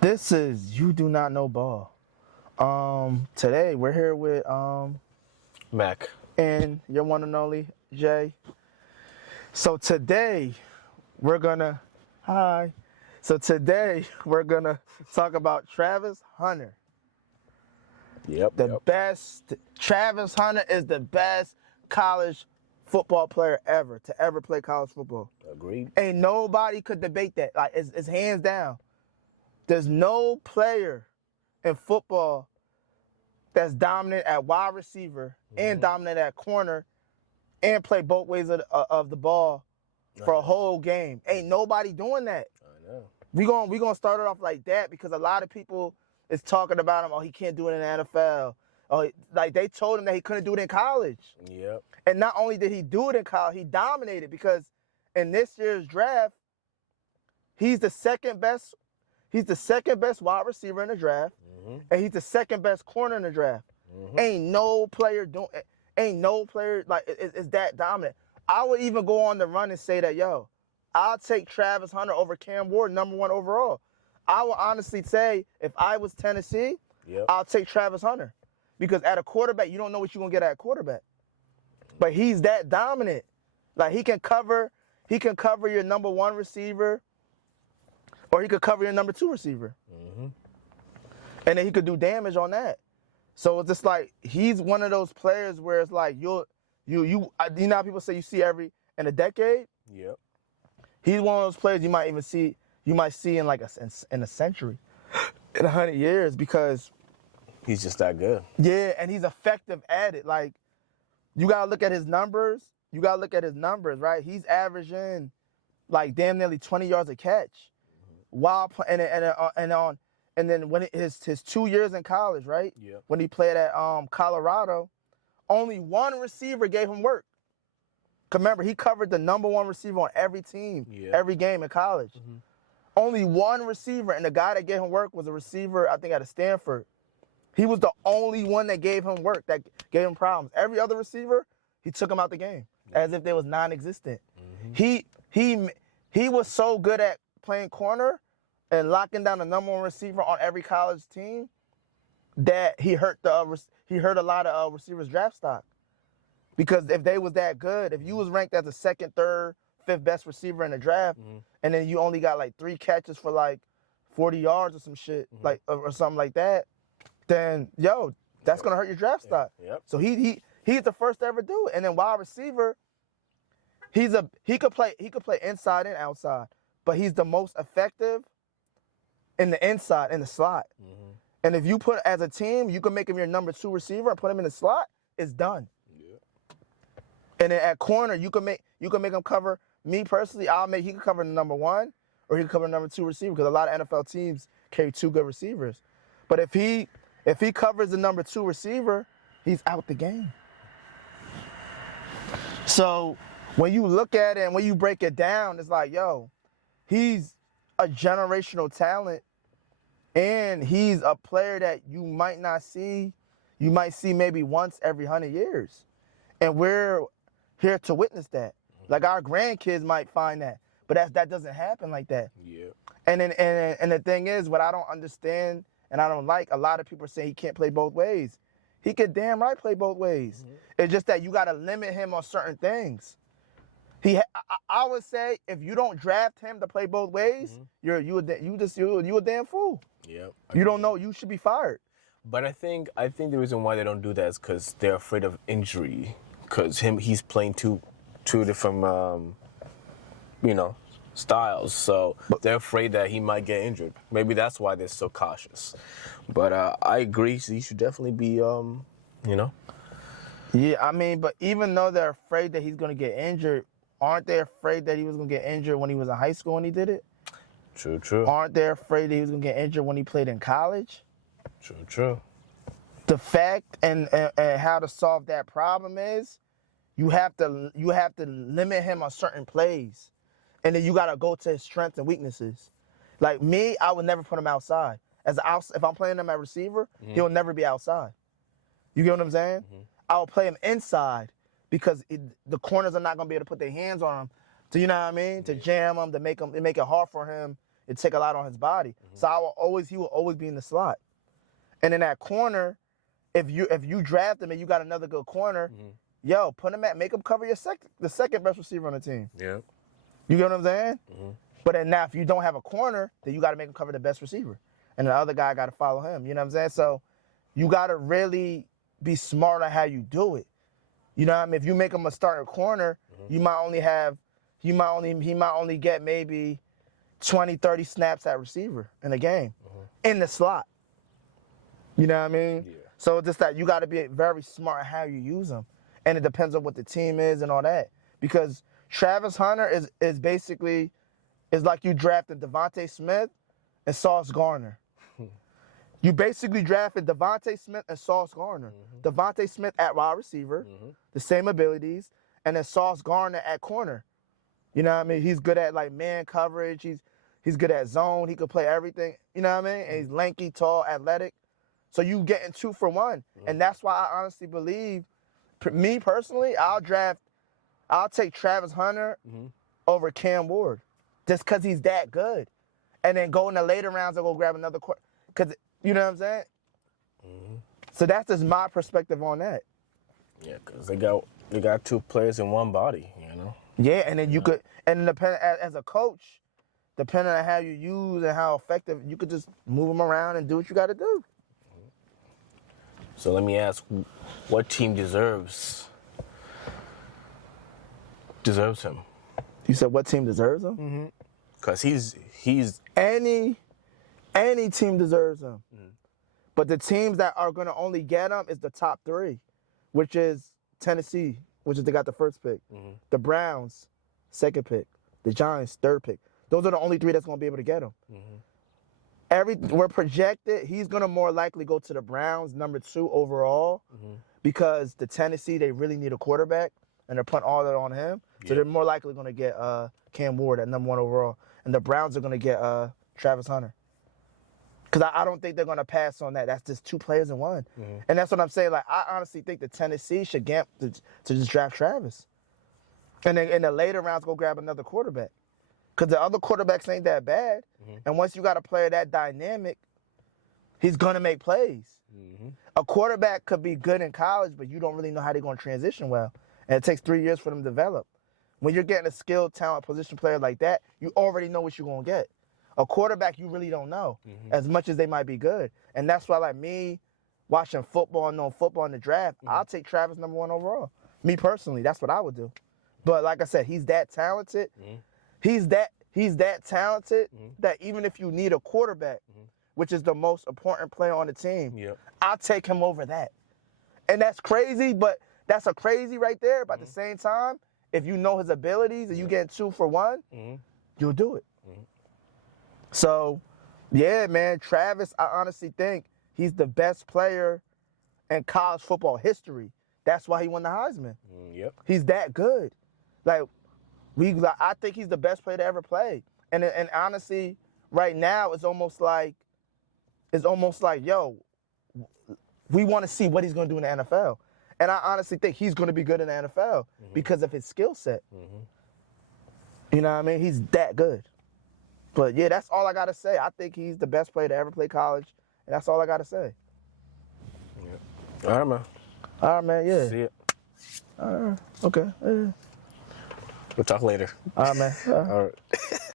This is You Do Not Know Ball. Today we're here with Mac. and your one and only Jay. So today we're gonna hi. So today we're gonna talk about Travis Hunter. Yep. Travis Hunter is the best college football player ever to ever play college football. Agreed. Ain't nobody could debate that. Like it's hands down. There's no player in football that's dominant at wide receiver and dominant at corner and play both ways of the ball for a whole game. Ain't nobody doing that. I know. We gonna start it off like that because a lot of people is talking about him. Oh, he can't do it in the NFL. Oh, like they told him that he couldn't do it in college. Yep. And not only did he do it in college, he dominated because in this year's draft, he's the second best. He's the second best wide receiver in the draft, and he's the second best corner in the draft. Ain't no player like is that dominant. I would even go on the run and say that, yo, I'll take Travis Hunter over Cam Ward, number one overall. I will honestly say if I was Tennessee, I'll take Travis Hunter because at a quarterback, you don't know what you're gonna get at a quarterback, but he's that dominant. Like he can cover your number one receiver. Or he could cover your number two receiver. And then he could do damage on that. So it's just like, he's one of those players where it's like, you know how people say you see every, in a decade? Yep. He's one of those players you might see in like in a century, in 100 years because. He's just that good. Yeah, and he's effective at it. Like, you got to look at his numbers. Right? He's averaging like damn nearly 20 yards a catch. While and then when his 2 years in college, right? Yeah. When he played at Colorado, only one receiver gave him work. 'Cause remember, he covered the number one receiver on every team, every game in college. Only one receiver, and the guy that gave him work was a receiver, I think, out of Stanford. He was the only one that gave him work, that gave him problems. Every other receiver, he took him out the game as if they was non-existent. He was so good at playing corner and locking down the number one receiver on every college team that he hurt a lot of receivers' draft stock. Because if they was that good, if you was ranked as the second, third, fifth best receiver in the draft, and then you only got like 3 catches for like 40 yards or some shit, like or something like that, then that's gonna hurt your draft stock. Yep. So he's the first to ever do it. And then wide receiver, he could play inside and outside, but he's the most effective in the inside, in the slot. And if you put, as a team, you can make him your number 2 receiver and put him in the slot, it's done. And then at corner, you can make him cover. Me personally, he can cover the number 1 or he can cover the number 2 receiver because a lot of NFL teams carry 2 good receivers. But if he covers the number 2 receiver, he's out the game. So when you look at it and when you break it down, it's like, he's a generational talent, and he's a player that you might not see. You might see maybe once every 100 years. And we're here to witness that. Like our grandkids might find that, but that doesn't happen like that. Yeah. And then and the thing is, what I don't understand and I don't like, a lot of people say he can't play both ways. He could damn right play both ways. It's just that you got to limit him on certain things. I would say if you don't draft him to play both ways, you're a damn fool. Yep. You don't know, you should be fired. But I think the reason why they don't do that is because they're afraid of injury. Because he's playing two different styles, so they're afraid that he might get injured. Maybe that's why they're so cautious. But I agree. So he should definitely be, Yeah, I mean, but even though they're afraid that he's going to get injured, aren't they afraid that he was going to get injured when he was in high school when he did it? True. Aren't they afraid that he was going to get injured when he played in college? True. The fact and how to solve that problem is you have to limit him on certain plays. And then you got to go to his strengths and weaknesses. Like me, I would never put him outside. If I'm playing him at receiver, he'll never be outside. You get what I'm saying? I'll play him inside because the corners are not going to be able to put their hands on him. To, you know what I mean? To jam him, to make it hard for him. it take a lot on his body. So he will always be in the slot. And in that corner, if you draft him and you got another good corner, yo, make him cover the second best receiver on the team. Yeah. You get what I'm saying? But then now if you don't have a corner, then you got to make him cover the best receiver. And the other guy got to follow him. You know what I'm saying? So you got to really be smart on how you do it. You know what I mean? If you make him a starting corner, he might only get maybe 20, 30 snaps at receiver in a game in the slot. You know what I mean? Yeah. So it's just that you got to be very smart how you use them. And it depends on what the team is and all that. Because Travis Hunter is basically like you drafted Devontae Smith and Sauce Gardner. You basically drafted Devontae Smith and Sauce Gardner. Devontae Smith at wide receiver, the same abilities, and then Sauce Gardner at corner. You know what I mean? He's good at like man coverage. He's good at zone. He could play everything. You know what I mean? And he's lanky, tall, athletic. So you getting 2 for 1. And that's why I honestly believe, me personally, I'll take Travis Hunter over Cam Ward just because he's that good. And then go in the later rounds and go grab another quarter. Because, you know what I'm saying? So that's just my perspective on that. Yeah, because they got 2 players in one body, you know? Yeah, and then you could, and as a coach, depending on how you use and how effective, you could just move them around and do what you got to do. So let me ask, what team deserves him? You said what team deserves him? Because he's any team deserves him. But the teams that are going to only get him is the top 3, which is Tennessee, which is they got the first pick. The Browns, second pick. The Giants, third pick. Those are the only 3 that's going to be able to get him. We're projected, he's going to more likely go to the Browns, number 2 overall, because the Tennessee, they really need a quarterback, and they're putting all that on him. So they're more likely going to get Cam Ward at number 1 overall. And the Browns are going to get Travis Hunter. Because I don't think they're going to pass on that. That's just 2 players in one. And that's what I'm saying. Like, I honestly think the Tennessee should get to just draft Travis. And then in the later rounds, go grab another quarterback. Because the other quarterbacks ain't that bad. And once you got a player that dynamic, he's going to make plays. A quarterback could be good in college, but you don't really know how they're going to transition well. And it takes 3 years for them to develop. When you're getting a skilled, talent, position player like that, you already know what you're going to get. A quarterback, you really don't know, as much as they might be good. And that's why, like me, watching football and knowing football in the draft, I'll take Travis number 1 overall. Me personally, that's what I would do. But like I said, he's that talented. He's that talented that even if you need a quarterback, which is the most important player on the team, I'll take him over that. And that's crazy, but that's a crazy right there. But at the same time, if you know his abilities and you get 2 for 1, you'll do it. So, yeah, man, Travis, I honestly think he's the best player in college football history. That's why he won the Heisman. He's that good. Like, I think he's the best player to ever play. And honestly, right now, it's almost like, yo, we want to see what he's going to do in the NFL. And I honestly think he's going to be good in the NFL because of his skill set. You know what I mean? He's that good. But, yeah, that's all I got to say. I think he's the best player to ever play college, and that's all I got to say. All right, man. All right, man, yeah. See ya. All right, okay. We'll talk later. All right, man. All right.